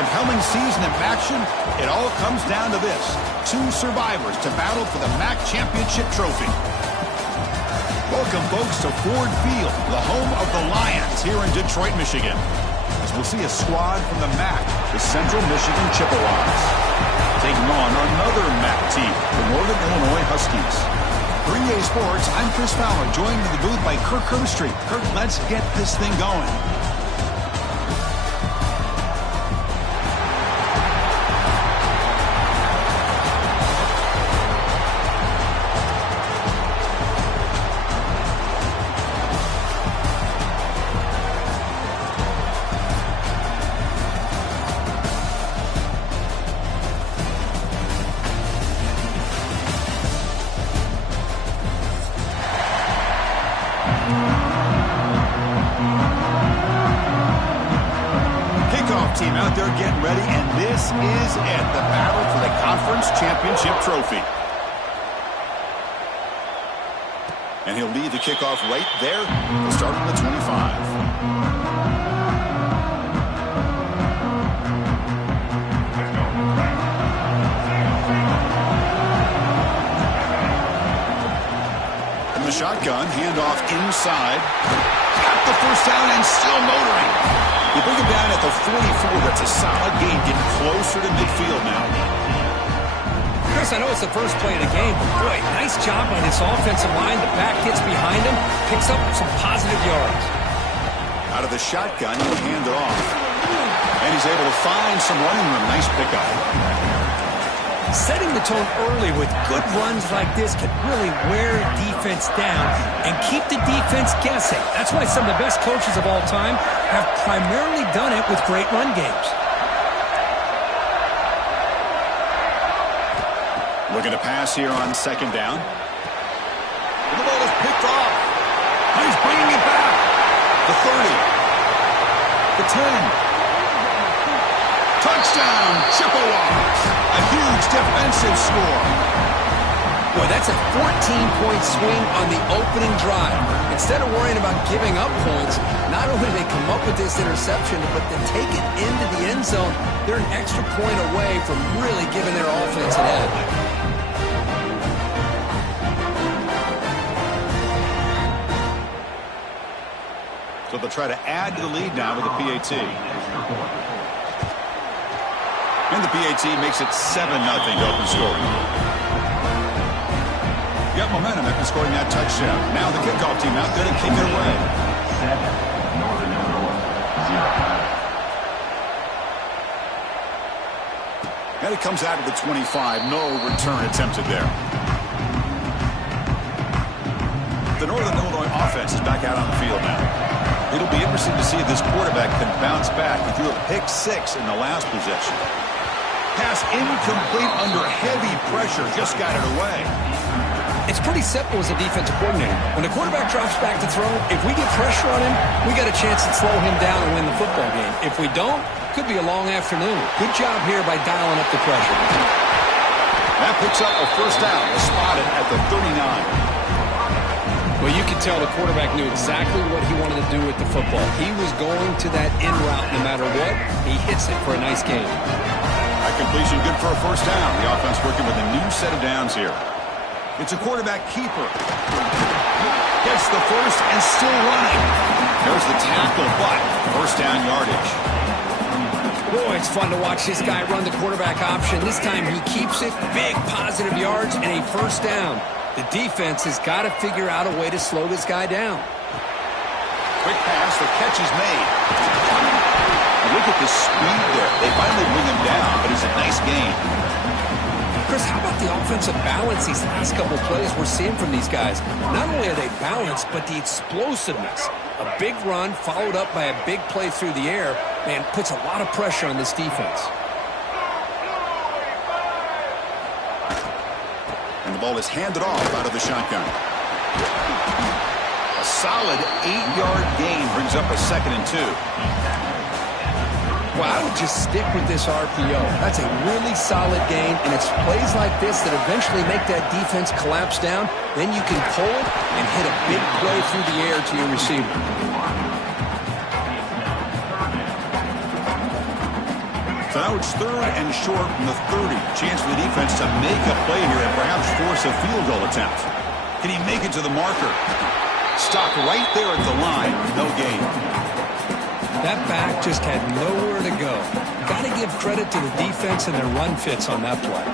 compelling season of action, it all comes down to this. Two survivors to battle for the MAC Championship trophy. Welcome, folks, to Ford Field, the home of the Lions here in Detroit, Michigan. As we'll see a squad from the MAC, the Central Michigan Chippewas, taking on another MAC team, the Northern Illinois Huskies. For EA Sports, I'm Chris Fowler, joined in the booth by Kirk Herbstreit. Kirk, let's get this thing going. Team out there getting ready, and this is it, the battle for the conference championship trophy. And he'll lead the kickoff right there, starting at the 25. And the shotgun, handoff inside. Got the first down and still motoring. You bring him down at the 44. That's a solid gain, getting closer to midfield now. Chris, I know it's the first play of the game, but boy, nice job by this offensive line. The back gets behind him, picks up some positive yards. Out of the shotgun, he'll hand it off. And he's able to find some running room. Nice pickup. Setting the tone early with good runs like this can really wear defense down and keep the defense guessing. That's why some of the best coaches of all time have primarily done it with great run games. Looking to pass here on second down. And the ball is picked off. And he's bringing it back. The 30. The 10. Touchdown, Chippewas. A huge defensive score. Boy, that's a 14-point swing on the opening drive. Instead of worrying about giving up points, not only do they come up with this interception, but they take it into the end zone. They're an extra point away from really giving their offense an edge. So they'll try to add to the lead now with the PAT. And the PAT makes it 7-0 to open scoring. Got momentum after scoring that touchdown. Now the kickoff team out there to kick it away. 7, Northern Illinois, 0. And it comes out of the 25. No return attempted there. The Northern Illinois offense is back out on the field now. It'll be interesting to see if this quarterback can bounce back. He threw a pick-6 in the last possession. Pass incomplete under heavy pressure. Just got it away. It's pretty simple as a defensive coordinator. When the quarterback drops back to throw, if we get pressure on him, we got a chance to slow him down and win the football game. If we don't, could be a long afternoon. Good job here by dialing up the pressure. That picks up a first down. Spotted at the 39. Well, you can tell the quarterback knew exactly what he wanted to do with the football. He was going to that in route no matter what. He hits it for a nice gain. That completion good for a first down. The offense working with a new set of downs here. It's a quarterback keeper. Gets the first and still running. There's the tackle, but first down yardage. Boy, it's fun to watch this guy run the quarterback option. This time he keeps it, big positive yards, and a first down. The defense has got to figure out a way to slow this guy down. Quick pass, the catch is made. Look at the speed there. They finally bring him down, but it's a nice gain. Chris, how about the offensive balance these last couple of plays we're seeing from these guys? Not only are they balanced, but the explosiveness. A big run followed up by a big play through the air, man, puts a lot of pressure on this defense. And the ball is handed off out of the shotgun. A solid 8-yard gain brings up a 2nd and 2. Well, I would just stick with this RPO. That's a really solid gain, and it's plays like this that eventually make that defense collapse down. Then you can pull it and hit a big play through the air to your receiver. So now it's 3rd and short from the 30. Chance for the defense to make a play here and perhaps force a field goal attempt. Can he make it to the marker? Stopped right there at the line. No gain. That back just had nowhere to go. Got to give credit to the defense and their run fits on that play.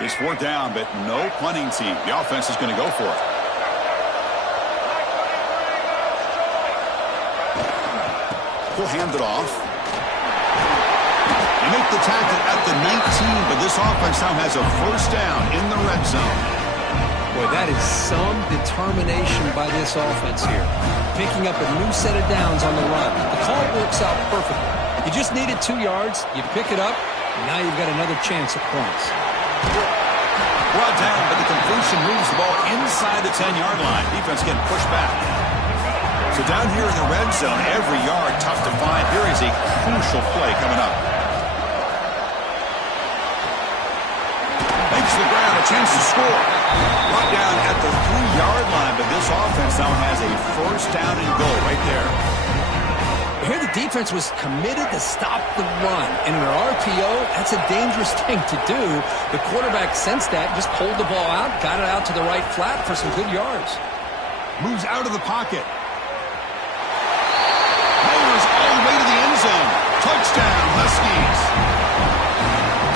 It's 4th down, but no punting team. The offense is going to go for it. He'll hand it off. They make the tackle at the 19, but this offense now has a 1st down in the red zone. Boy, that is some determination by this offense here. Picking up a new set of downs on the run. The call works out perfectly. You just needed 2 yards. You pick it up, and now you've got another chance at points. Brought down, but the completion moves the ball inside the 10-yard line. Defense getting pushed back. So down here in the red zone, every yard tough to find. Here is a crucial play coming up. Makes the grab, a chance to score. Brought down at the 3-yard line, but this offense now has a 1st down and goal right there. Here the defense was committed to stop the run. And in an RPO, that's a dangerous thing to do. The quarterback sensed that, just pulled the ball out, got it out to the right flat for some good yards. Moves out of the pocket. Powers all the way to the end zone. Touchdown, Huskies.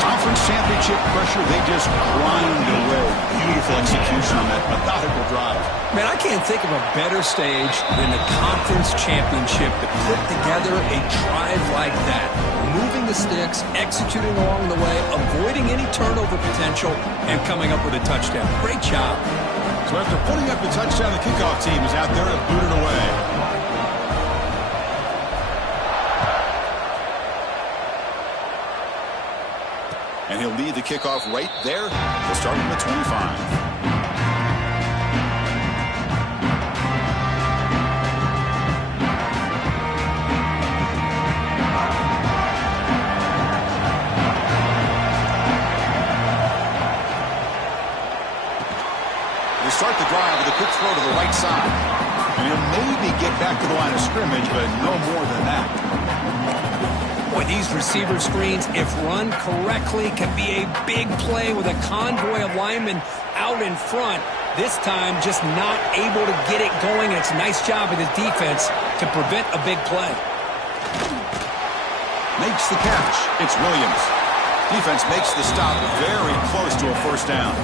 Conference championship pressure, they just grind away. Beautiful execution on that methodical drive. Man, I can't think of a better stage than the conference championship to put together a drive like that. Moving the sticks, executing along the way, avoiding any turnover potential, and coming up with a touchdown. Great job. So after putting up the touchdown, the kickoff team is out there to boot it away. And he'll lead the kickoff right there. He'll start from the 25. They start the drive with a quick throw to the right side. And he'll maybe get back to the line of scrimmage, but no more than that. Boy, these receiver screens, if run correctly, can be a big play with a convoy of linemen out in front. This time, just not able to get it going. It's a nice job of the defense to prevent a big play. Makes the catch. It's Williams. Defense makes the stop very close to a 1st down.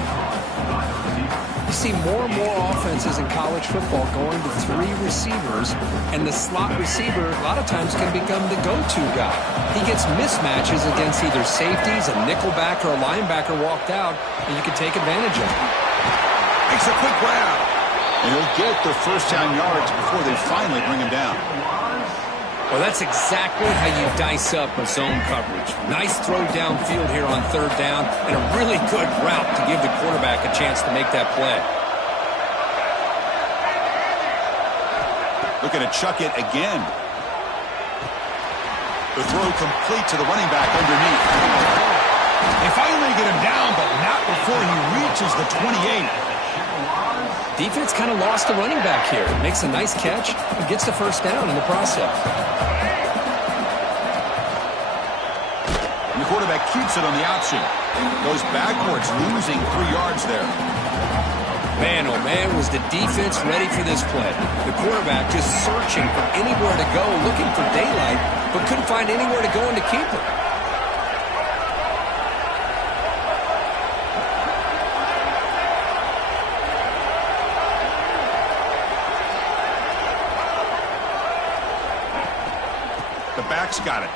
You see more and more offenses in college football going to 3 receivers, and the slot receiver a lot of times can become the go-to guy. He gets mismatches against either safeties, a nickelback, or a linebacker walked out, and you can take advantage of it. Makes a quick grab. And he'll get the 1st down yards before they finally bring him down. Well, that's exactly how you dice up a zone coverage. Nice throw downfield here on 3rd down, and a really good route to give the quarterback a chance to make that play. Looking to chuck it again. The throw complete to the running back underneath. They finally get him down, but not before he reaches the 28. Defense kind of lost the running back here. Makes a nice catch and gets the 1st down in the process. And the quarterback keeps it on the option. Goes backwards, losing 3 yards there. Man, oh man, was the defense ready for this play. The quarterback just searching for anywhere to go, looking for daylight, but couldn't find anywhere to go in to keep it. The back's got it.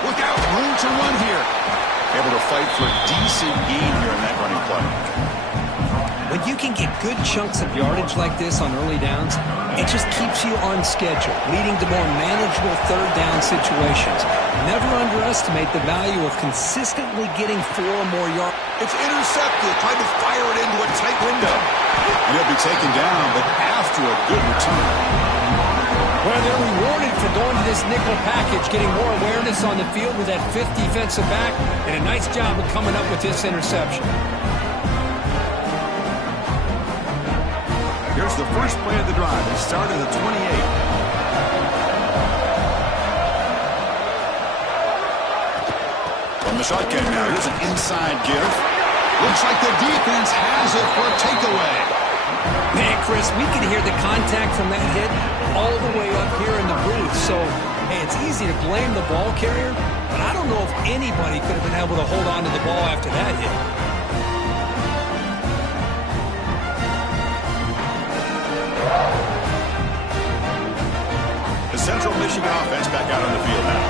Look out, room to run here. Able to fight for a decent gain here in that running play. When you can get good chunks of yardage like this on early downs, it just keeps you on schedule, leading to more manageable 3rd down situations. Never underestimate the value of consistently getting 4 or more yards. It's intercepted, trying to fire it into a tight window. And he'll be taken down, but after a good return. Well, they're rewarded for going to this nickel package, getting more awareness on the field with that 5th defensive back, and a nice job of coming up with this interception. Here's the first play of the drive. They start at the 28. From the shotgun now, here's an inside give. Looks like the defense has it for a takeaway. Man, Chris, we can hear the contact from that hit all the way up here in the booth. So, hey, it's easy to blame the ball carrier, but I don't know if anybody could have been able to hold on to the ball after that hit. The Central Michigan offense back out on the field now.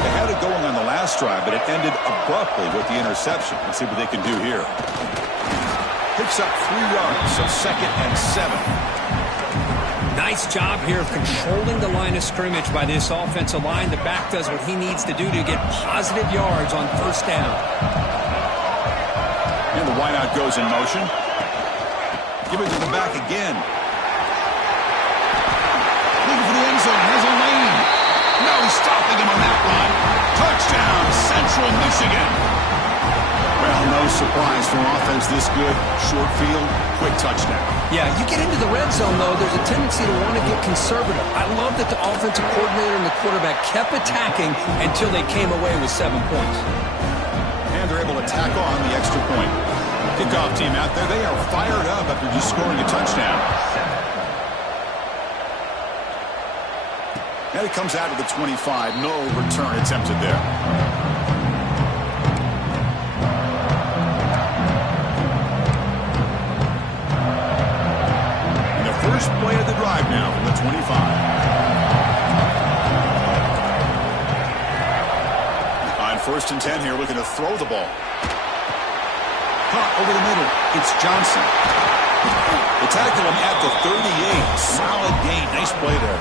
They had it going on the last drive, but it ended abruptly with the interception. Let's see what they can do here. Picks up 3 yards, so 2nd and 7. Nice job here of controlling the line of scrimmage by this offensive line. The back does what he needs to do to get positive yards on first down. And the wideout goes in motion. Give it to the back again. Looking for the end zone. Has a lane. No stopping him on that run. Touchdown, Central Michigan. Well, no surprise for an offense this good. Short field, quick touchdown. Yeah, you get into the red zone, though, there's a tendency to want to get conservative. I love that the offensive coordinator and the quarterback kept attacking until they came away with 7 points. And they're able to tack on the extra point. Kickoff team out there, they are fired up after just scoring a touchdown. And it comes out of the 25. No return attempted there. First play of the drive now from the 25. On 1st and 10 here, looking to throw the ball. Caught over the middle. It's Johnson. They tackle him at the 38. Solid gain. Nice play there.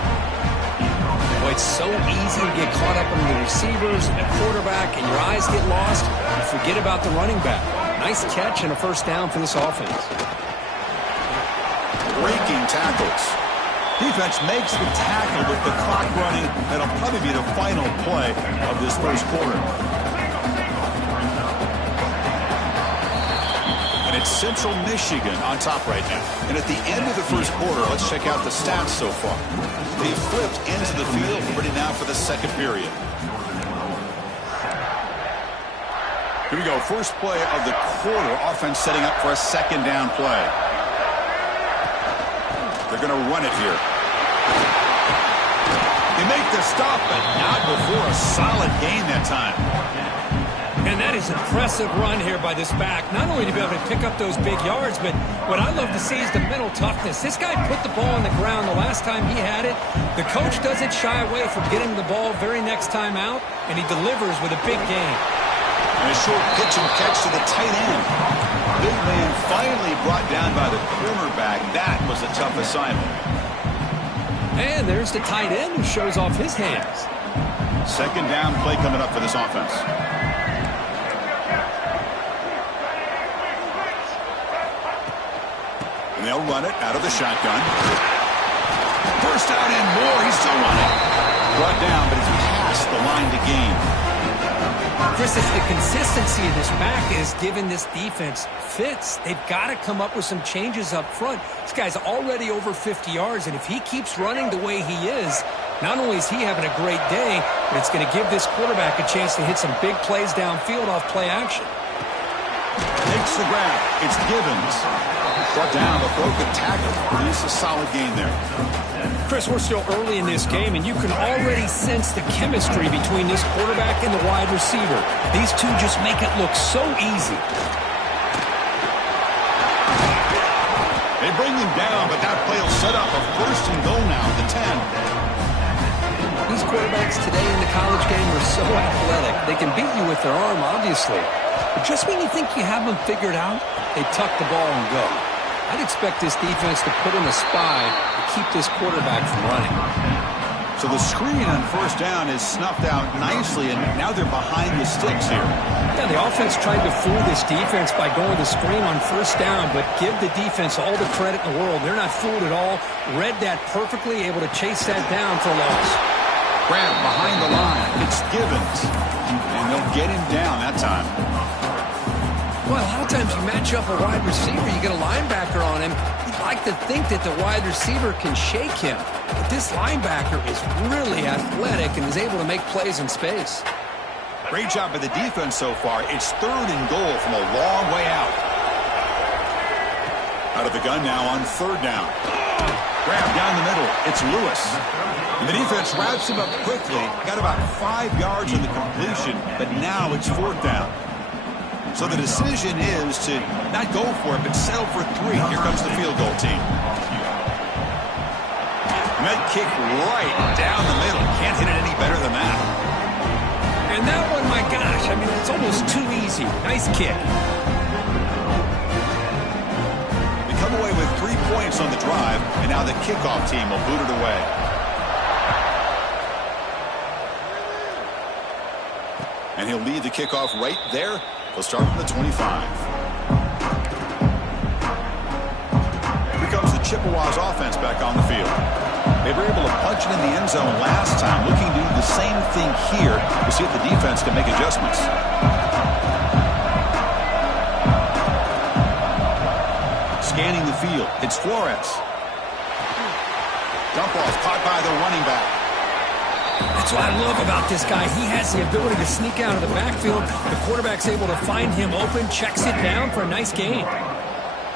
Boy, it's so easy to get caught up in the receivers and the quarterback, and your eyes get lost. You forget about the running back. Nice catch and a first down for this offense. Breaking tackles. Defense makes the tackle with the clock running. That'll probably be the final play of this first quarter. And it's Central Michigan on top right now. And at the end of the first quarter, let's check out the stats so far. They've flipped into the field, ready now for the second period. Here we go. First play of the quarter. Offense setting up for a 2nd down play. They're going to run it here. They make the stop, but not before a solid gain that time. And that is an impressive run here by this back. Not only to be able to pick up those big yards, but what I love to see is the mental toughness. This guy put the ball on the ground the last time he had it. The coach doesn't shy away from getting the ball very next time out, and he delivers with a big gain. And a short pitch and catch to the tight end. Big man finally brought down by the cornerback. That was a tough assignment. And there's the tight end who shows off his hands. 2nd down play coming up for this offense. And they'll run it out of the shotgun. First out and more. He's still running. Brought down, but he's past the line to gain. Chris, it's the consistency of this back is giving this defense fits. They've got to come up with some changes up front. This guy's already over 50 yards, and if he keeps running the way he is, not only is he having a great day, but it's going to give this quarterback a chance to hit some big plays downfield off play action. Takes the grab. It's Givens. Brought down, but broken tackle. Produce a solid gain there. Chris, we're still early in this game, and you can already sense the chemistry between this quarterback and the wide receiver. These two just make it look so easy. They bring him down, but that play will set up a 1st and goal now at the 10. These quarterbacks today in the college game are so athletic. They can beat you with their arm, obviously. But just when you think you have them figured out, they tuck the ball and go. I'd expect this defense to put in a spy to keep this quarterback from running. So the screen on 1st down is snuffed out nicely, and now they're behind the sticks here. Yeah, the offense tried to fool this defense by going to screen on 1st down, but give the defense all the credit in the world. They're not fooled at all. Read that perfectly, able to chase that down for a loss. Grab behind the line. It's Givens. And they'll get him down that time. Well, a lot of times you match up a wide receiver, you get a linebacker on him, he You'd like to think that the wide receiver can shake him, but this linebacker is really athletic and is able to make plays in space. Great job by the defense so far. It's 3rd and goal from a long way out. Out of the gun now on 3rd down. Grab down the middle. It's Lewis. And the defense wraps him up quickly. Got about 5 yards on the completion, but now it's 4th down. So the decision is to not go for it, but settle for 3. Here comes the field goal team. And that kick right down the middle. Can't hit it any better than that. And that one, my gosh, I mean, it's almost too easy. Nice kick. They come away with 3 points on the drive, and now the kickoff team will boot it away. And he'll lead the kickoff right there. He'll start from the 25. Here comes the Chippewas offense back on the field. They were able to punch it in the end zone last time, looking to do the same thing here to see if the defense can make adjustments. Scanning the field, it's Flores. Dump off caught by the running back. That's what I love about this guy. He has the ability to sneak out of the backfield. The quarterback's able to find him open, checks it down for a nice gain.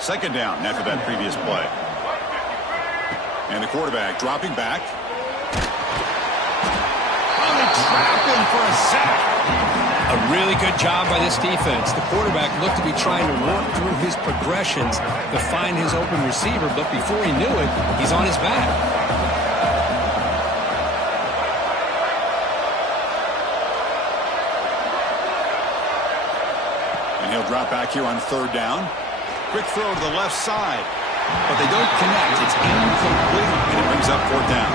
2nd down after that previous play. And the quarterback dropping back. Oh, they trap him for a sack. A really good job by this defense. The quarterback looked to be trying to work through his progressions to find his open receiver, but before he knew it, he's on his back. He'll drop back here on 3rd down. Quick throw to the left side. But they don't connect. It's incomplete, and it brings up 4th down.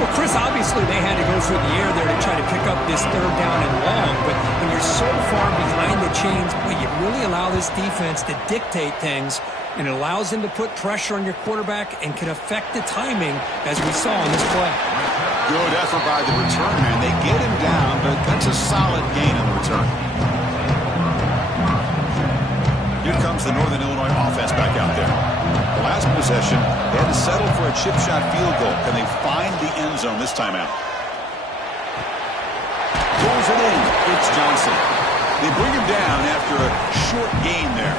Well, Chris, obviously they had to go through the air there to try to pick up this 3rd down and long. But when you're so far behind the chains, boy, you really allow this defense to dictate things. And it allows them to put pressure on your quarterback and can affect the timing, as we saw in this play. Good effort by the return man. They get him down, but that's a solid gain on the return. Here comes the Northern Illinois offense back out there. The last possession, they had to settle for a chip shot field goal. Can they find the end zone this time out? Pulls it in. It's Johnson. They bring him down after a short gain there.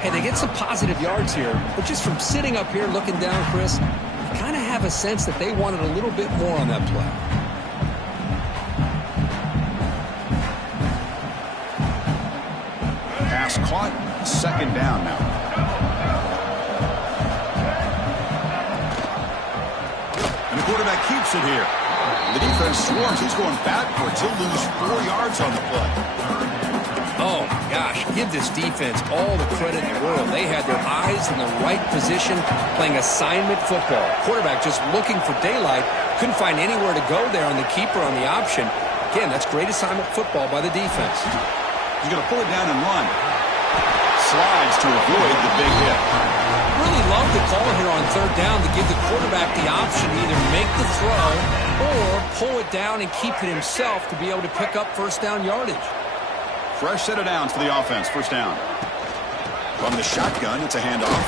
Hey, they get some positive yards here, but just from sitting up here looking down, Chris, you kind of have a sense that they wanted a little bit more on that play. Pass caught, 2nd down now. And the quarterback keeps it here. The defense swarms. He's going backwards. He'll lose 4 yards on the play. Oh, gosh, give this defense all the credit in the world. They had their eyes in the right position, playing assignment football. Quarterback just looking for daylight. Couldn't find anywhere to go there on the keeper on the option. Again, that's great assignment football by the defense. He's going to pull it down and run. Slides to avoid the big hit. Really love the call here on 3rd down to give the quarterback the option to either make the throw or pull it down and keep it himself to be able to pick up 1st down yardage. Fresh set of downs for the offense. 1st down. From the shotgun, it's a handoff.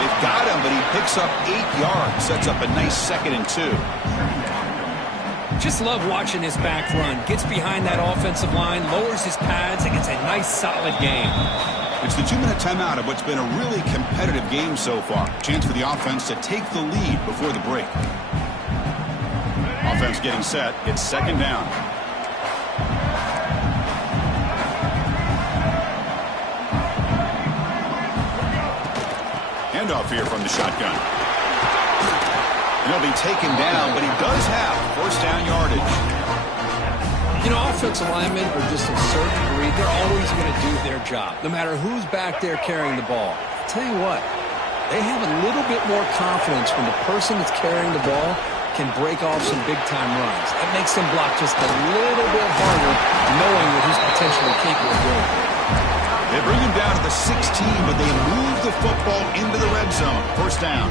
They've got him, but he picks up 8 yards. Sets up a nice 2nd and 2. Just love watching his back run. Gets behind that offensive line, lowers his pads, and gets a nice solid gain. It's the 2-minute timeout of what's been a really competitive game so far. Chance for the offense to take the lead before the break. Offense getting set. It's 2nd down. Handoff here from the shotgun. And he'll be taken down, but he does have 1st down yardage. You know, offensive linemen are just a certain breed. They're always going to do their job, no matter who's back there carrying the ball. I'll tell you what, they have a little bit more confidence when the person that's carrying the ball can break off some big-time runs. That makes them block just a little bit harder, knowing what he's potentially capable of doing. They bring him down to the 16, but they move the football into the red zone. First down.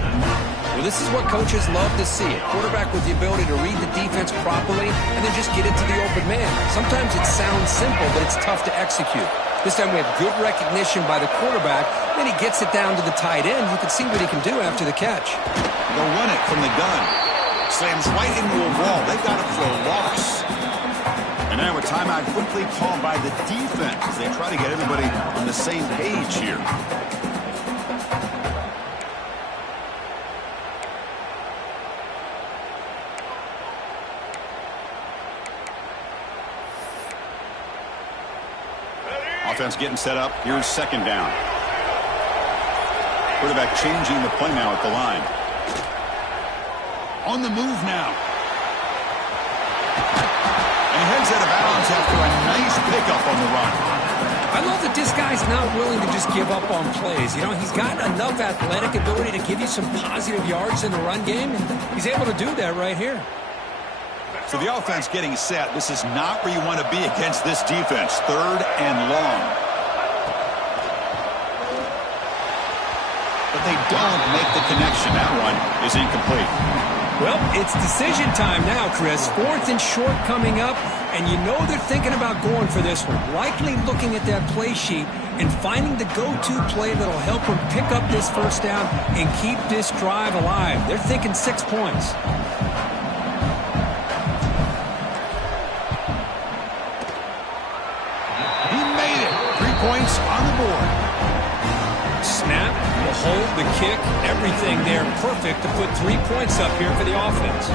Well, this is what coaches love to see. A quarterback with the ability to read the defense properly and then just get it to the open man. Sometimes it sounds simple, but it's tough to execute. This time we have good recognition by the quarterback. Then he gets it down to the tight end. You can see what he can do after the catch. They'll run it from the gun. Slams right into a wall. They've got it for a loss. And now a timeout quickly called by the defense as they try to get everybody on the same page here. Offense getting set up. Here's second down. Quarterback changing the play now at the line. On the move now. And he heads out of bounds after a nice pickup on the run. I love that this guy's not willing to just give up on plays. You know, he's got enough athletic ability to give you some positive yards in the run game, and he's able to do that right here. So the offense getting set. This is not where you want to be against this defense. Third and long. But they don't make the connection. That one is incomplete. Well, it's decision time now, Chris. Fourth and short coming up, and you know they're thinking about going for this one. Likely looking at that play sheet and finding the go-to play that'll help them pick up this first down and keep this drive alive. They're thinking 6 points. He made it. 3 points on the board. Snap, the hold, the kick, everything there perfect to put 3 points up here for the offense.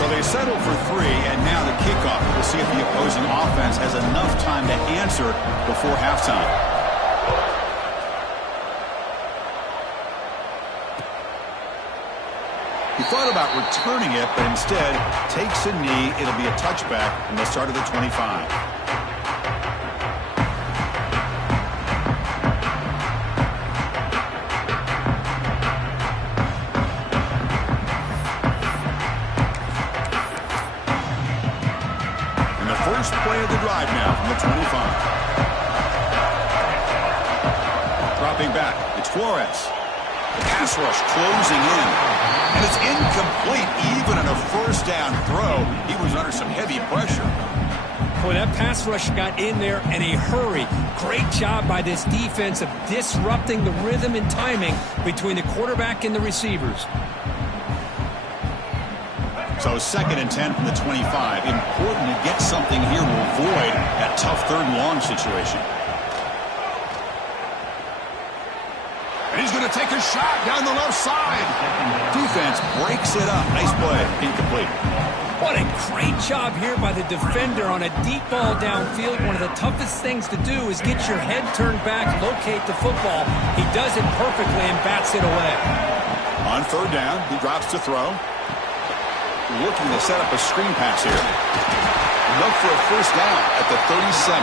So they settle for 3, and now the kickoff. We'll see if the opposing offense has enough time to answer before halftime. He thought about returning it, but instead takes a knee. It'll be a touchback from the start of the 25. First play of the drive now from the 25. Dropping back, it's Flores. The pass rush closing in. And it's incomplete even on a first down throw. He was under some heavy pressure. Boy, that pass rush got in there in a hurry. Great job by this defense of disrupting the rhythm and timing between the quarterback and the receivers. So 2nd and 10 from the 25. Important to get something here to avoid that tough third and long situation. And he's going to take a shot down the left side. Defense breaks it up. Nice play. Incomplete. What a great job here by the defender on a deep ball downfield. One of the toughest things to do is get your head turned back, locate the football. He does it perfectly and bats it away. On third down, he drops to throw. Looking to set up a screen pass here. Look for a first down at the 37.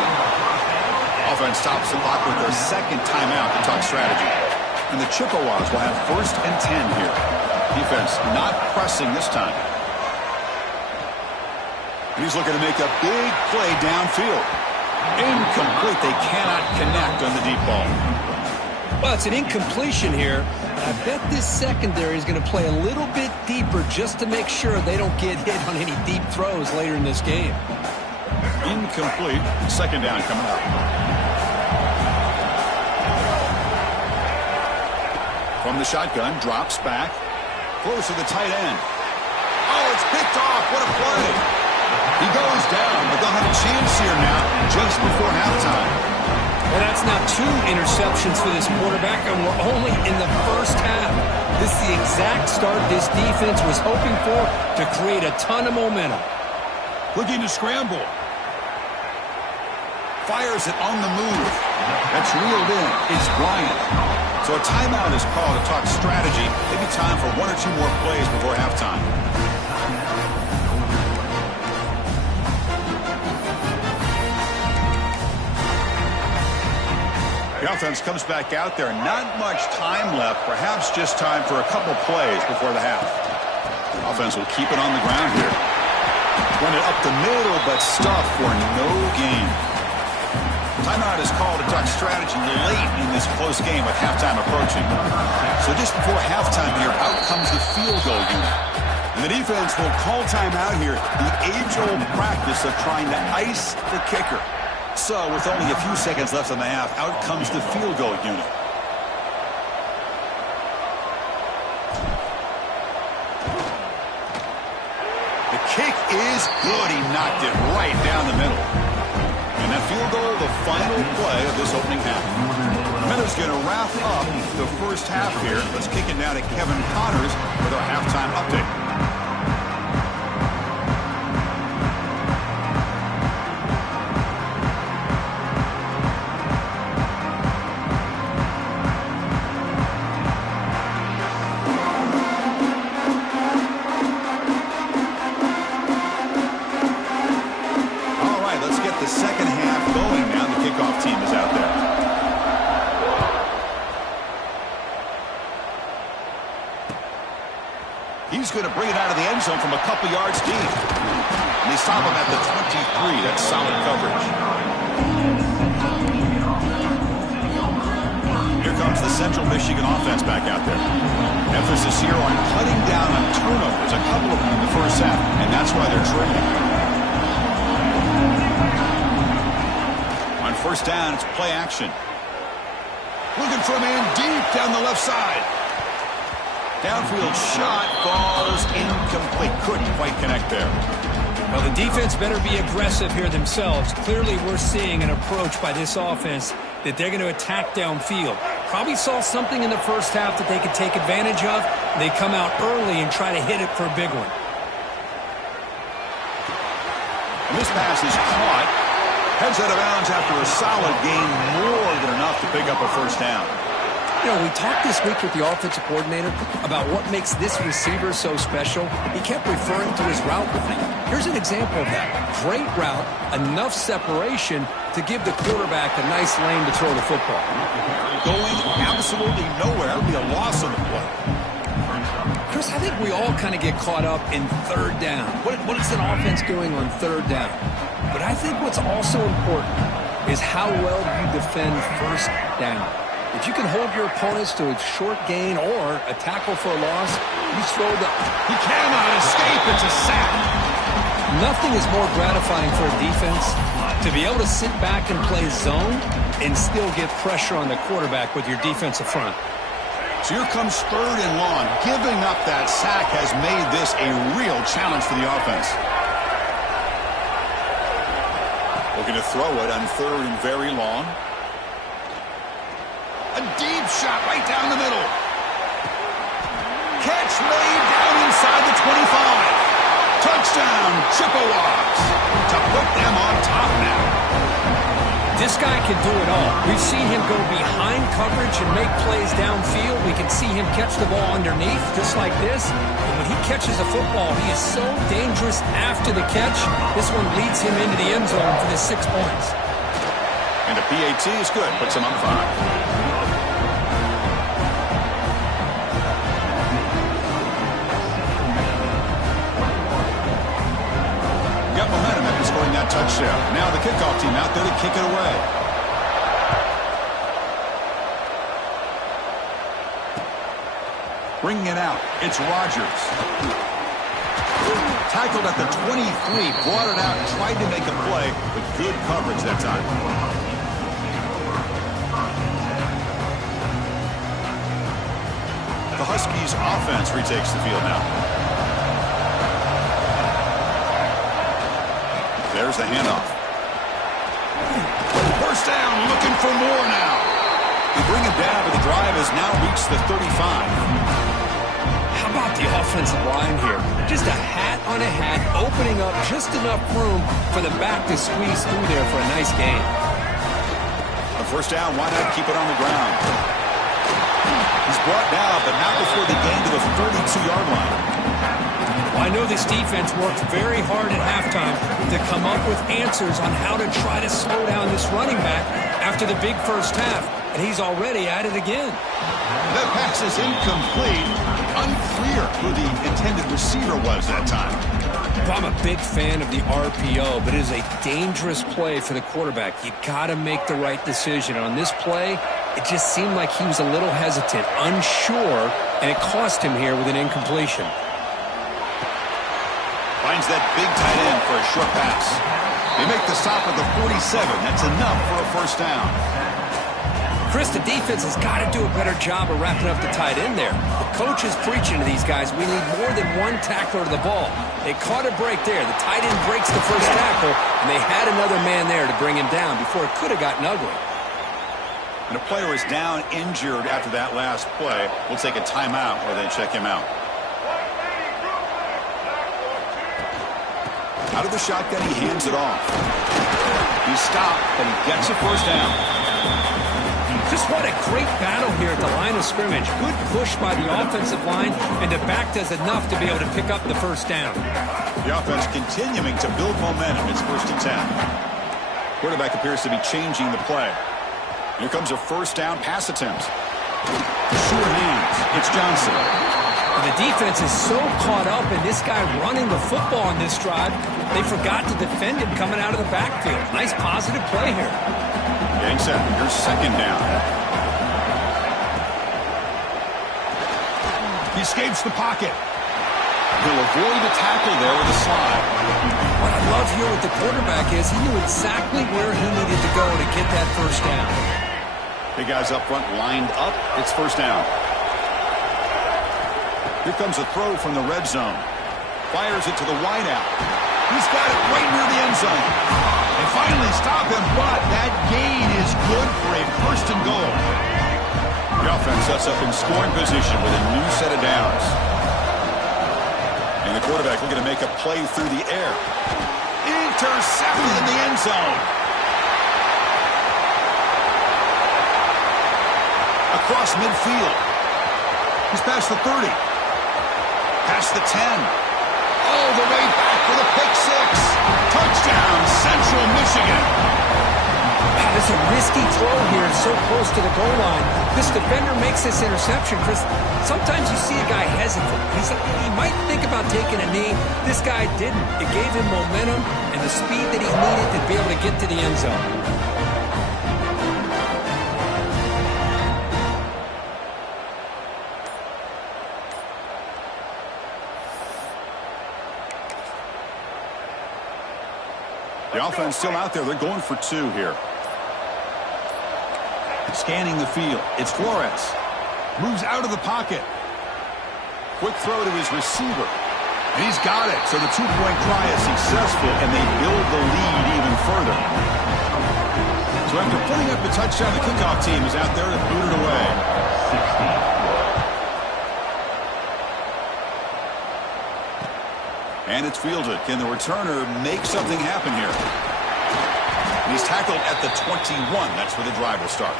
Offense stops the clock with their second timeout to talk strategy. And the Chippewas will have 1st and 10 here. Defense not pressing this time. And he's looking to make a big play downfield. Incomplete. They cannot connect on the deep ball. Well, it's an incompletion here. I bet this secondary is going to play a little bit deeper just to make sure they don't get hit on any deep throws later in this game. Incomplete. Second down coming up. From the shotgun, drops back. Close to the tight end. Oh, it's picked off. What a play. He goes down, but they'll have a chance here now just before halftime. Well, that's now 2 interceptions for this quarterback, and we're only in the first half. This is the exact start this defense was hoping for to create a ton of momentum. Looking to scramble. Fires it on the move. That's reeled in. It's Bryant. So a timeout is called to talk strategy. Maybe time for 1 or 2 more plays before halftime. The offense comes back out there. Not much time left. Perhaps just time for a couple plays before the half. The offense will keep it on the ground here. Run it up the middle, but stuff for no gain. Timeout is called to talk strategy late in this close game with halftime approaching. So just before halftime here, out comes the field goal unit. And the defense will call timeout here. The age-old practice of trying to ice the kicker. So with only a few seconds left in the half, out comes the field goal unit. The kick is good. He knocked it right down the middle. And that field goal, the final play of this opening half. Minutes going to wrap up the first half here. Let's kick it now to Kevin Connors with our halftime update. He's going to bring it out of the end zone from a couple yards deep. And they stop him at the 23. That's solid coverage. Here comes the Central Michigan offense back out there. Emphasis here on cutting down on turnovers, a couple of them in the first half, and that's why they're trailing. On first down, it's play action. Looking for a man deep down the left side. Downfield shot falls incomplete. Couldn't quite connect there. Well, the defense better be aggressive here themselves. Clearly, we're seeing an approach by this offense that they're going to attack downfield. Probably saw something in the first half that they could take advantage of. They come out early and try to hit it for a big one. And this pass is caught. Heads out of bounds after a solid gain, more than enough to pick up a first down. You know, we talked this week with the offensive coordinator about what makes this receiver so special. He kept referring to his route running. Here's an example of that. Great route, enough separation to give the quarterback a nice lane to throw the football. Going absolutely nowhere. It'll be a loss on the play. Chris, I think we all kind of get caught up in third down. What is an offense doing on third down? But I think what's also important is how well you defend first down. If you can hold your opponents to a short gain or a tackle for a loss, you throw the... He cannot escape. It's a sack. Nothing is more gratifying for a defense to be able to sit back and play zone and still get pressure on the quarterback with your defensive front. So here comes third and long. Giving up that sack has made this a real challenge for the offense. Looking to throw it on third and very long. A deep shot right down the middle. Catch made down inside the 25. Touchdown, Chippewas. To put them on top now. This guy can do it all. We've seen him go behind coverage and make plays downfield. We can see him catch the ball underneath, just like this. And when he catches a football, he is so dangerous after the catch. This one leads him into the end zone for the 6 points. And the PAT is good. Puts him up 5. Momentum after scoring that touchdown. Now the kickoff team out there to kick it away. Bringing it out, it's Rodgers. Tackled at the 23, brought it out and tried to make a play, but good coverage that time. The Huskies offense retakes the field now. There's the handoff. First down, looking for more now. They bring it down, but the drive has now reached the 35. How about the offensive line here? Just a hat on a hat, opening up just enough room for the back to squeeze through there for a nice gain. On first down, why not keep it on the ground? He's brought down, but not before they gain to the 32-yard line. I know this defense worked very hard at halftime to come up with answers on how to try to slow down this running back after the big first half, and he's already at it again. That pass is incomplete. Unclear who the intended receiver was that time. I'm a big fan of the RPO, but it is a dangerous play for the quarterback. You got to make the right decision. On this play, it just seemed like he was a little hesitant, unsure, and it cost him here with an incompletion. Finds that big tight end for a short pass. They make the stop at the 47. That's enough for a first down. Chris, the defense has got to do a better job of wrapping up the tight end there. The coach is preaching to these guys, we need more than one tackler to the ball. They caught a break there. The tight end breaks the first tackle, and they had another man there to bring him down before it could have gotten ugly. And a player is down injured after that last play. We'll take a timeout or then check him out. Out of the shotgun, he hands it off. He's stopped, but he gets a first down. Just what a great battle here at the line of scrimmage. Good push by the offensive line, and the back does enough to be able to pick up the first down. The offense continuing to build momentum. It's 1st and 10. Quarterback appears to be changing the play. Here comes a first down pass attempt. Sure hands. It's Johnson. And the defense is so caught up in this guy running the football on this drive, they forgot to defend him coming out of the backfield. Nice positive play here. Getting set. Here's 2nd down. He escapes the pocket. He'll avoid the tackle there with a slide. What I love here with the quarterback is he knew exactly where he needed to go to get that first down. Big guys up front lined up. It's first down. Here comes a throw from the red zone. Fires it to the wideout. He's got it right near the end zone. They finally stop him, but that gain is good for a 1st and goal. The offense sets up in scoring position with a new set of downs. And the quarterback looking to make a play through the air. Intercepted in the end zone. Across midfield. He's past the 30. Past the 10. All the way back for the pick 6. Touchdown, Central Michigan. Wow, this is a risky throw here, so close to the goal line. This defender makes this interception, Chris. Sometimes you see a guy hesitant. He might think about taking a knee. This guy didn't. It gave him momentum and the speed that he needed to be able to get to the end zone. The offense still out there. They're going for 2 here. Scanning the field. It's Flores. Moves out of the pocket. Quick throw to his receiver. And he's got it. So the 2-point try is successful, and they build the lead even further. So after putting up a touchdown, the kickoff team is out there to boot it away. 16. And it's fielded. Can the returner make something happen here? And he's tackled at the 21. That's where the drive will start.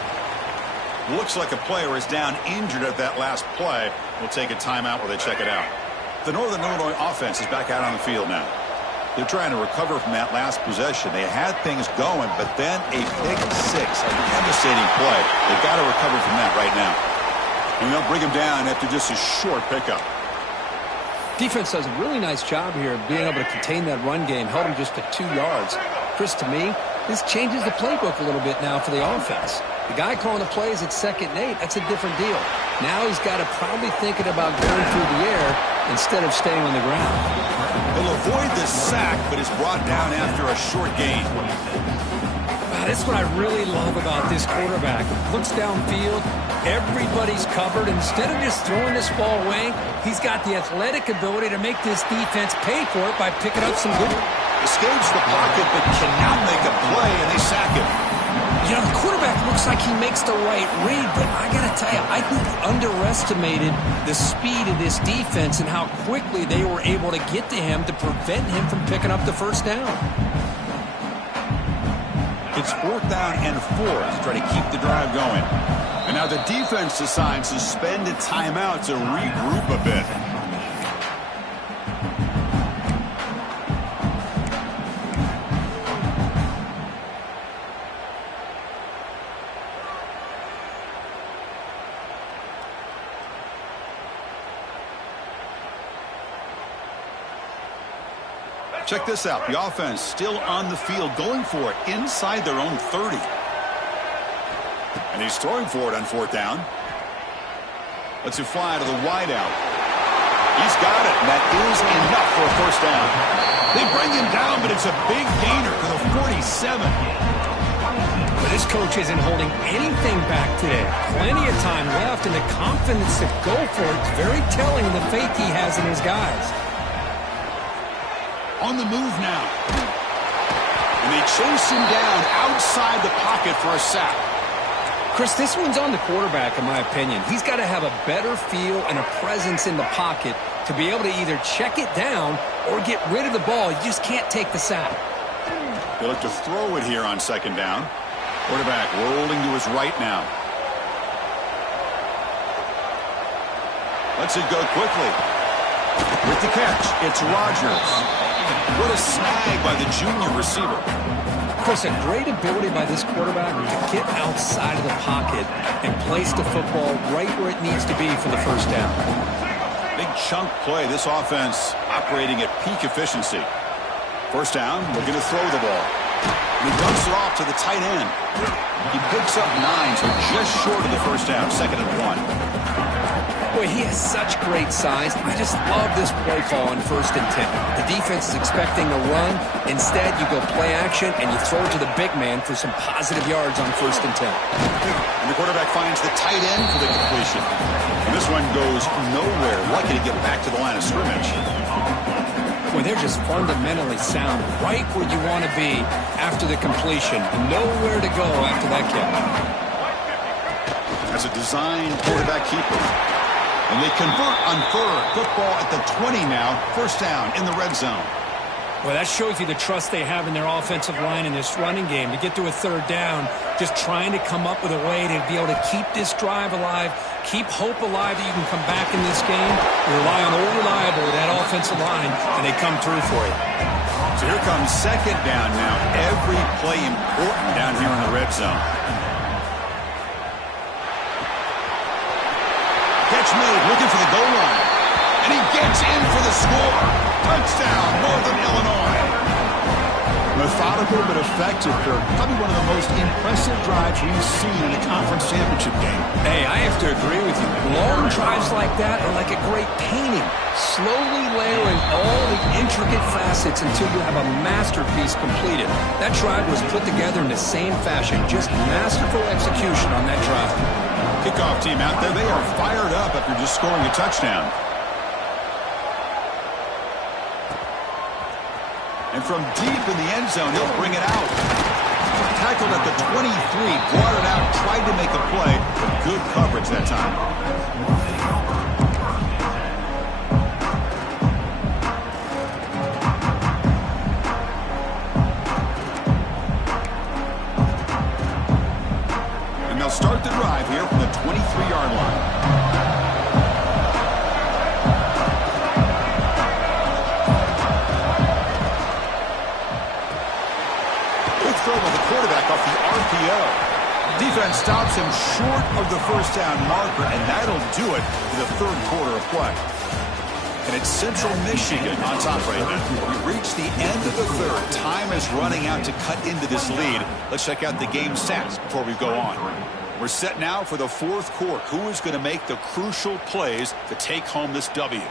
Looks like a player is down injured at that last play. We'll take a timeout while they check it out. The Northern Illinois offense is back out on the field now. They're trying to recover from that last possession. They had things going, but then a pick 6, a devastating play. They've got to recover from that right now. And they'll bring him down after just a short pickup. Defense does a really nice job here of being able to contain that run game, held him just to 2 yards. Chris, to me, this changes the playbook a little bit now for the offense. The guy calling the plays at 2nd and 8, that's a different deal. Now he's got to probably thinking about going through the air instead of staying on the ground. He'll avoid the sack, but is brought down after a short gain. Wow, that's what I really love about this quarterback. Looks downfield, everybody's covered. Instead of just throwing this ball away, he's got the athletic ability to make this defense pay for it by picking up some good. Escapes the pocket, but cannot make a play, and they sack him. You know, the quarterback looks like he makes the right read, but I got to tell you, I think he underestimated the speed of this defense and how quickly they were able to get to him to prevent him from picking up the first down. It's 4th down and 4 to try to keep the drive going. And now the defense decides to spend a timeout to regroup a bit. Check this out. The offense still on the field, going for it inside their own 30. And he's throwing for it on 4th down. Lets it fly to the wideout. He's got it, and that is enough for a 1st down. They bring him down, but it's a big gainer for the 47. But this coach isn't holding anything back today. Plenty of time left, and the confidence to go for it is very telling in the faith he has in his guys. On the move now. And they chase him down outside the pocket for a sack. Chris, this one's on the quarterback, in my opinion. He's got to have a better feel and a presence in the pocket to be able to either check it down or get rid of the ball. You just can't take the sack. They look to throw it here on 2nd down. Quarterback rolling to his right now. Lets it go quickly. With the catch, it's Rodgers. What a snag by the junior receiver. Chris, a great ability by this quarterback to get outside of the pocket and place the football right where it needs to be for the 1st down. Big chunk play. This offense operating at peak efficiency. 1st down, looking to throw the ball. And he dumps it off to the tight end. He picks up 9, so just short of the 1st down, 2nd and 1. Boy, he has such great size. I just love this play call on 1st and 10. The defense is expecting a run. Instead, you go play action, and you throw it to the big man for some positive yards on 1st and 10. And the quarterback finds the tight end for the completion. And this one goes nowhere. Lucky to get back to the line of scrimmage. Boy, they're just fundamentally sound, right where you want to be after the completion. Nowhere to go after that kick. That's a designed quarterback keeper. And they convert on 3rd. Football at the 20 now. 1st down in the red zone. Well, that shows you the trust they have in their offensive line in this running game. To get to a 3rd down, just trying to come up with a way to be able to keep this drive alive, keep hope alive that you can come back in this game. You rely on old reliable, that offensive line, and they come through for you. So here comes 2nd down now. Every play important down here in the red zone. Catch made, looking for the goal line. And he gets in for the score. Touchdown, Northern Illinois. Methodical but effective for probably one of the most impressive drives we've seen in a conference championship game. Hey, I have to agree with you. Long drives like that are like a great painting. Slowly layering all the intricate facets until you have a masterpiece completed. That drive was put together in the same fashion. Just masterful execution on that drive. Kickoff team out there, they are fired up after just scoring a touchdown. And from deep in the end zone, he'll bring it out. Tackled at the 23, brought it out, tried to make a play, but good coverage that time. And they'll start the drive here from the 23-yard line. Throw by the quarterback off the RPO. Defense stops him short of the 1st down marker, and that'll do it for the 3rd quarter of play. And it's Central Michigan on top right now. We reach the end of the 3rd. Time is running out to cut into this lead. Let's check out the game stats before we go on. We're set now for the 4th quarter. Who is going to make the crucial plays to take home this W?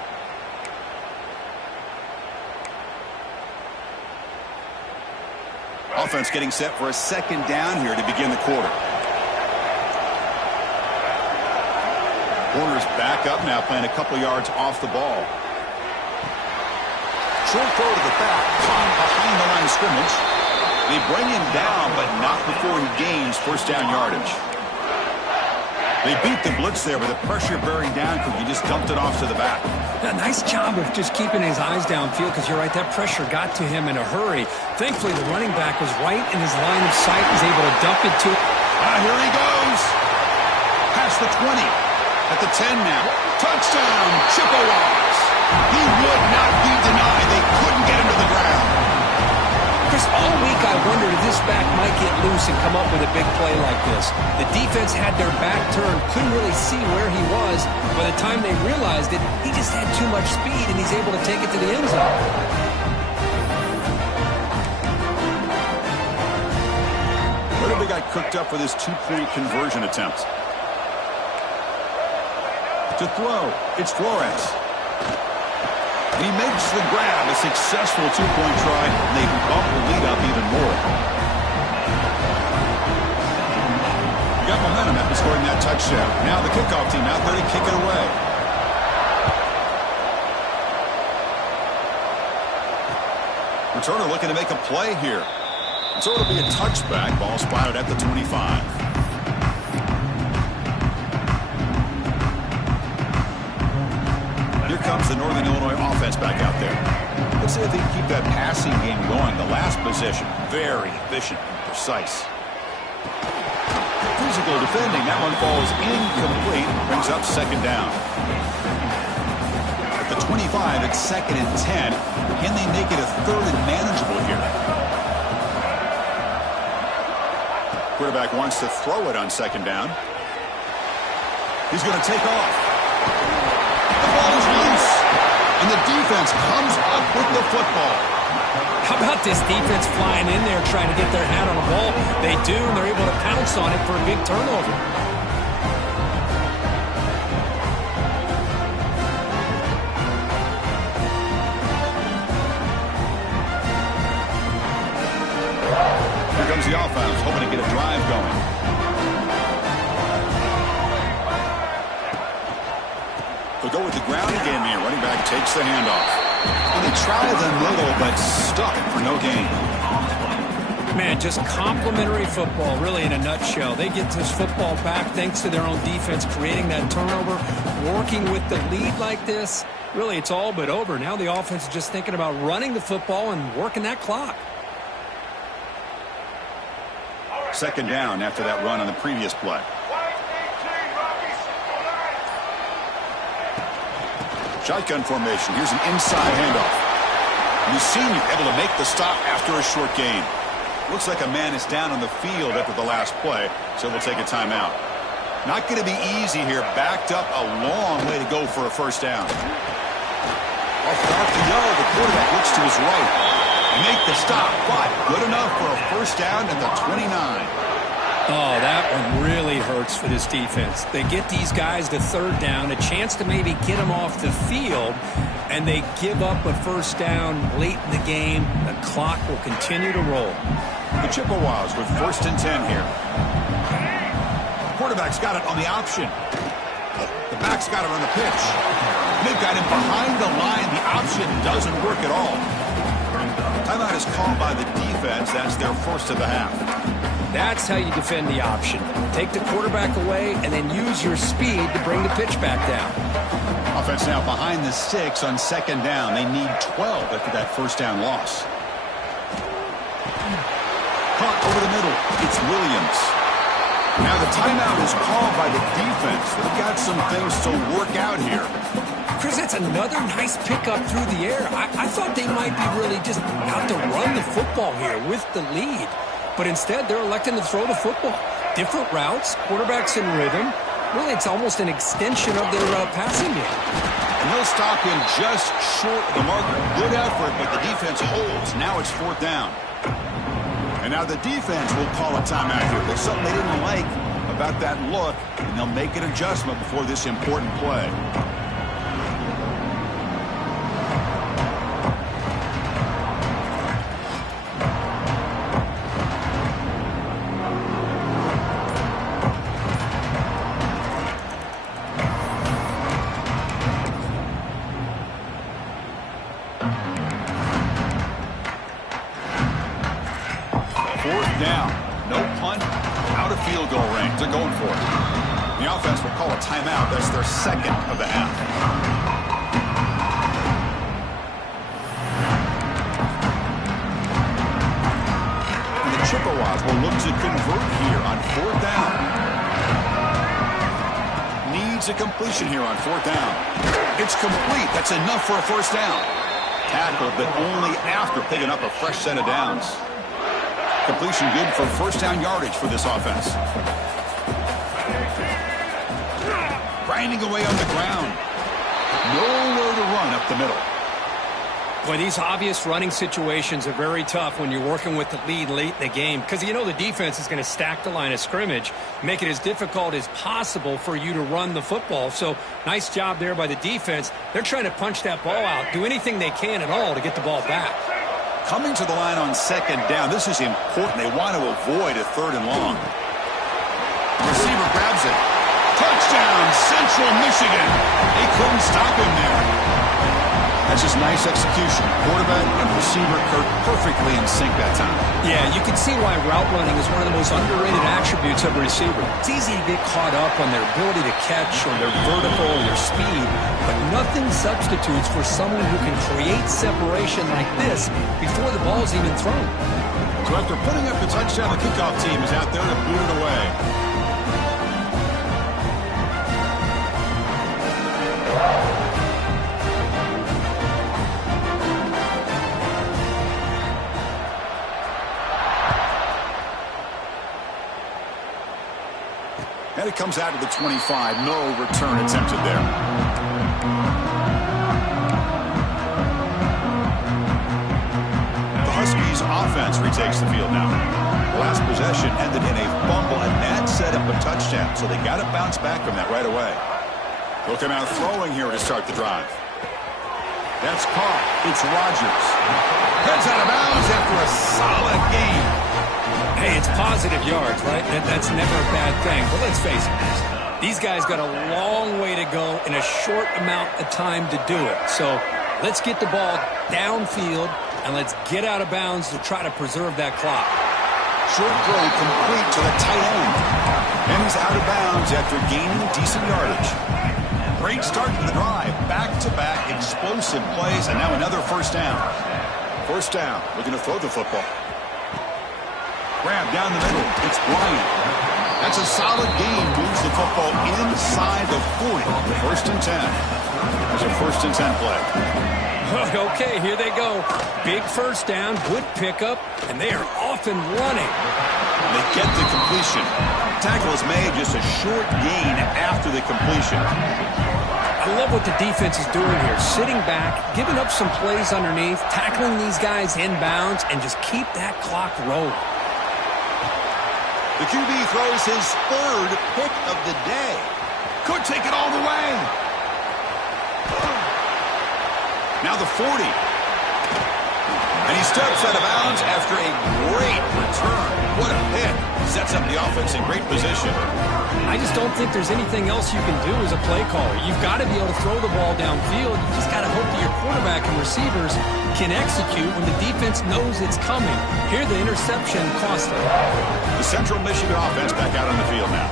Offense getting set for a 2nd down here to begin the quarter. Corners back up now, playing a couple yards off the ball. Short throw to the back, caught behind the line of scrimmage. They bring him down, but not before he gains 1st down yardage. They beat the blitz there with the pressure bearing down because he just dumped it off to the back. A nice job of just keeping his eyes downfield because you're right, that pressure got to him in a hurry. Thankfully, the running back was right in his line of sight. He's able to dump it to... Here he goes. Past the 20. At the 10 now. Touchdown, Chippewas. He would not be denied. They couldn't get him to the ground. Chris, all week I wondered if this back might get loose and come up with a big play like this. The defense had their back turned, couldn't really see where he was. By the time they realized it, he just had too much speed, and he's able to take it to the end zone. cooked up for this two-point conversion attempt. To throw, it's Flores. And he makes the grab, a successful two-point try, and they bump the lead up even more. You got momentum after scoring that touchdown. Now the kickoff team out there to kick it away. Returner looking to make a play here. So it'll be a touchback. Ball spotted at the 25. Here comes the Northern Illinois offense back out there. Let's see if they can keep that passing game going. The last possession, very efficient and precise. Physical defending. That one falls incomplete. Brings up second down. At the 25, it's 2nd and 10. Can they make it a 3rd and manageable here? Quarterback wants to throw it on 2nd down. He's going to take off. The ball is loose. And the defense comes up with the football. How about this defense flying in there trying to get their hat on the ball? They do, and they're able to pounce on it for a big turnover. Here comes the offense, hoping to get a drive going. They'll go with the ground game here. Running back takes the handoff. And they try them little, but stuck for no gain. Man, just complimentary football, really, in a nutshell. They get this football back thanks to their own defense, creating that turnover, working with the lead like this. Really, it's all but over. Now the offense is just thinking about running the football and working that clock. 2nd down after that run on the previous play. Shotgun formation. Here's an inside handoff. The senior able to make the stop after a short gain. Looks like a man is down on the field after the last play, so we'll take a timeout. Not going to be easy here. Backed up a long way to go for a 1st down. Off the yellow, the quarterback looks to his right. Make the stop, but good enough for a 1st down at the 29. Oh, that one really hurts for this defense. They get these guys to 3rd down, a chance to maybe get them off the field, and they give up a 1st down late in the game. The clock will continue to roll. The Chippewas with 1st and 10 here. Quarterback's got it on the option. The back's got it on the pitch. They've got him behind the line. The option doesn't work at all. Timeout is called by the defense. That's their 1st of the half. That's how you defend the option. Take the quarterback away and then use your speed to bring the pitch back down. Offense now behind the 6 on 2nd down. They need 12 after that 1st down loss. Caught over the middle. It's Williams. Now the timeout is called by the defense. They've got some things to work out here. Chris, that's another nice pickup through the air. I thought they might be really just out to run the football here with the lead. But instead, they're electing to throw the football. Different routes, quarterbacks in rhythm. Really, it's almost an extension of their passing game. And they'll stop him just short of the marker. Good effort, but the defense holds. Now it's 4th down. And now the defense will call a timeout here. There's something they didn't like about that look, and they'll make an adjustment before this important play. Timeout. That's their 2nd of the half. And the Chippewas will look to convert here on 4th down. Needs a completion here on 4th down. It's complete. That's enough for a 1st down. Tackled, but only after picking up a fresh set of downs. Completion good for 1st down yardage for this offense. Grinding away on the ground. Nowhere to run up the middle. Well, these obvious running situations are very tough when you're working with the lead late in the game because you know the defense is going to stack the line of scrimmage, make it as difficult as possible for you to run the football. So nice job there by the defense. They're trying to punch that ball out, do anything they can at all to get the ball back. Coming to the line on second down, this is important. They want to avoid a third and long. Receiver grabs it. Touchdown, Central Michigan. They couldn't stop him there. That's just nice execution. Quarterback and receiver perfectly in sync that time. Yeah, you can see why route running is one of the most underrated attributes of a receiver. It's easy to get caught up on their ability to catch or their vertical or their speed, but nothing substitutes for someone who can create separation like this before the ball's even thrown. So after putting up the touchdown, the kickoff team is out there to boot it away. And it comes out to the 25. No return attempted there. The Huskies offense retakes the field now. The last possession ended in a fumble, and that set up a touchdown. So they got to bounce back from that right away. They'll come out throwing here to start the drive. That's caught. It's Rodgers. Heads out of bounds after a solid game. Hey, it's positive yards, right? That's never a bad thing. But let's face it, these guys got a long way to go in a short amount of time to do it. So let's get the ball downfield, and let's get out of bounds to try to preserve that clock. Short throw complete to the tight end. And he's out of bounds after gaining decent yardage. Great start to the drive. Back-to-back explosive plays, and now another first down. First down, looking to throw the football. Grab down the middle. It's Bryant. That's a solid gain. Moves the football inside the 40. First and 10. There's a first and 10 play. Okay, here they go. Big first down, good pickup, and they are off and running. They get the completion. Tackle is made, just a short gain after the completion. I love what the defense is doing here. Sitting back, giving up some plays underneath, tackling these guys inbounds, and just keep that clock rolling. The QB throws his third pick of the day. Could take it all the way. Now the 40. And he steps out of bounds after a great return. What a pick. Sets up the offense in great position. I just don't think there's anything else you can do as a play caller. You've got to be able to throw the ball downfield. You just got to hope that your quarterback and receivers can execute when the defense knows it's coming. Here, the interception cost them. The Central Michigan offense back out on the field now.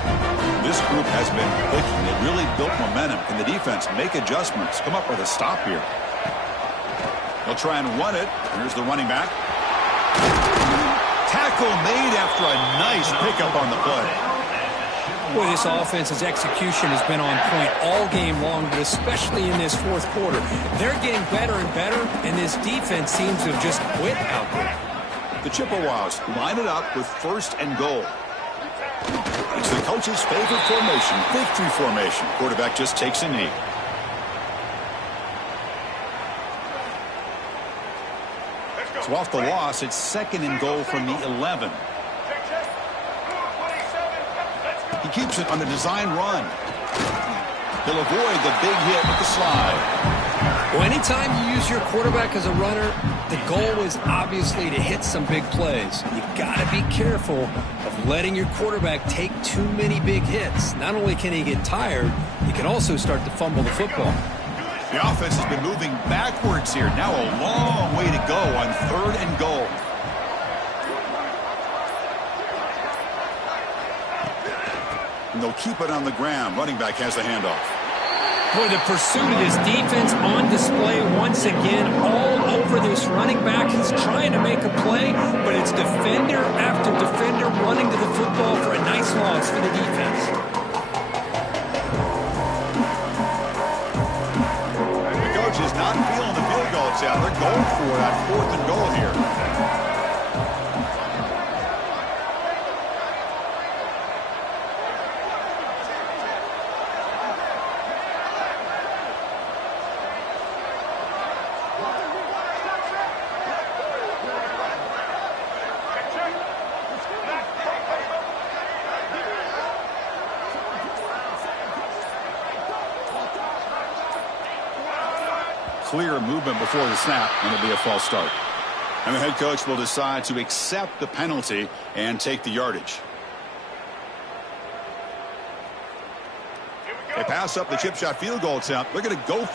This group has been clicking. They really built momentum. Can the defense make adjustments? Come up with a stop here. They'll try and run it. Here's the running back. Tackle made after a nice pickup on the play. Boy, this offense's execution has been on point all game long, but especially in this fourth quarter. They're getting better and better, and this defense seems to have just quit out there. The Chippewas line it up with first and goal. It's the coach's favorite formation, victory formation. Quarterback just takes a knee. So off the loss, it's second and goal from the 11. He keeps it on the design run. He'll avoid the big hit with the slide. Well, anytime you use your quarterback as a runner, the goal is obviously to hit some big plays. You've got to be careful of letting your quarterback take too many big hits. Not only can he get tired, he can also start to fumble the football. The offense has been moving backwards here. Now a long way to go on third and goal. And they'll keep it on the ground. Running back has the handoff. Boy, the pursuit of this defense on display once again all over this running back. He's trying to make a play, but it's defender after defender running to the football for a nice loss for the defense. Is not feeling the field goal attempt. They're going for that fourth and goal here. clear movement before the snap, and it'll be a false start. And the head coach will decide to accept the penalty and take the yardage. They pass up the chip shot field goal attempt. They're going to go for